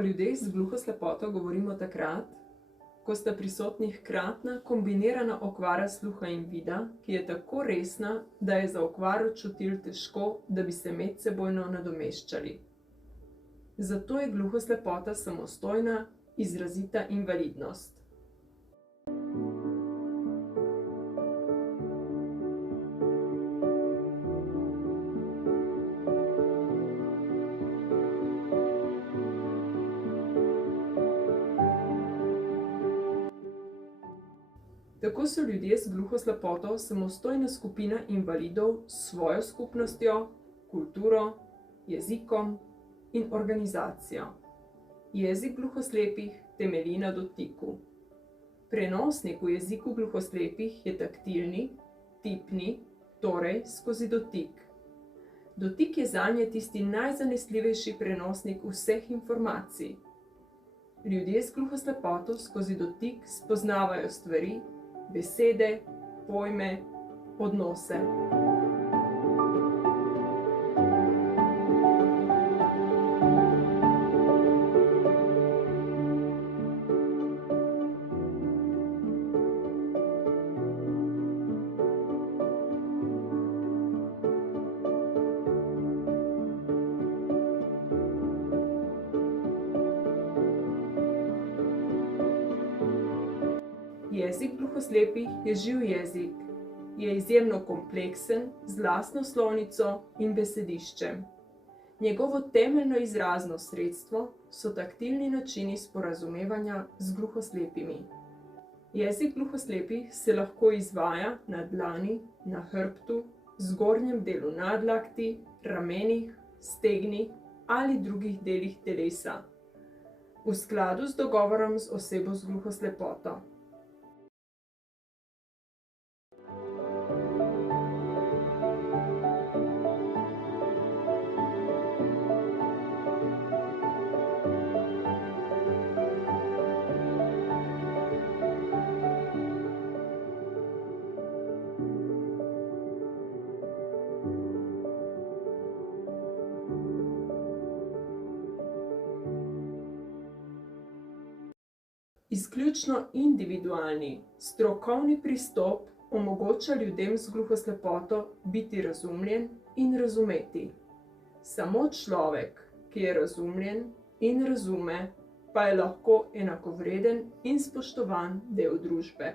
O ljudeh z gluhoslepoto govorimo takrat, ko sta prisotni hkratna kombinirana okvara sluha in vida, ki je tako resna, da je za okvaro čutil težko, da bi se medsebojno nadomeščali. Zato je gluhoslepota samostojna, izrazita invalidnost. Tako so ljudje z gluhoslepoto samostojna skupina invalidov s svojo skupnostjo, kulturo, jezikom in organizacijo. Jezik gluhoslepih temelji na dotiku. Prenosnik v jeziku gluhoslepih je taktilni, tipni, torej skozi dotik. Dotik je zanje tisti najzanesljivejši prenosnik vseh informacij. Ljudje z gluhoslepoto skozi dotik spoznavajo stvari, besede, pojme, odnose. Jezik gluhoslepih je živ jezik. Je izjemno kompleksen, z lastno slovnico in besediščem. Njegovo temeljno izrazno sredstvo so taktilni načini sporazumevanja z gluhoslepimi. Jezik gluhoslepih se lahko izvaja na dlani, na hrbtu, zgornjem delu nadlakti, ramenih, stegnih ali drugih delih telesa, v skladu z dogovorom z osebo z gluhoslepoto. Izključno individualni, strokovni pristop omogoča ljudem z gluhoslepoto biti razumljen in razumeti. Samo človek, ki je razumljen in razume, pa je lahko enakovreden in spoštovan del družbe.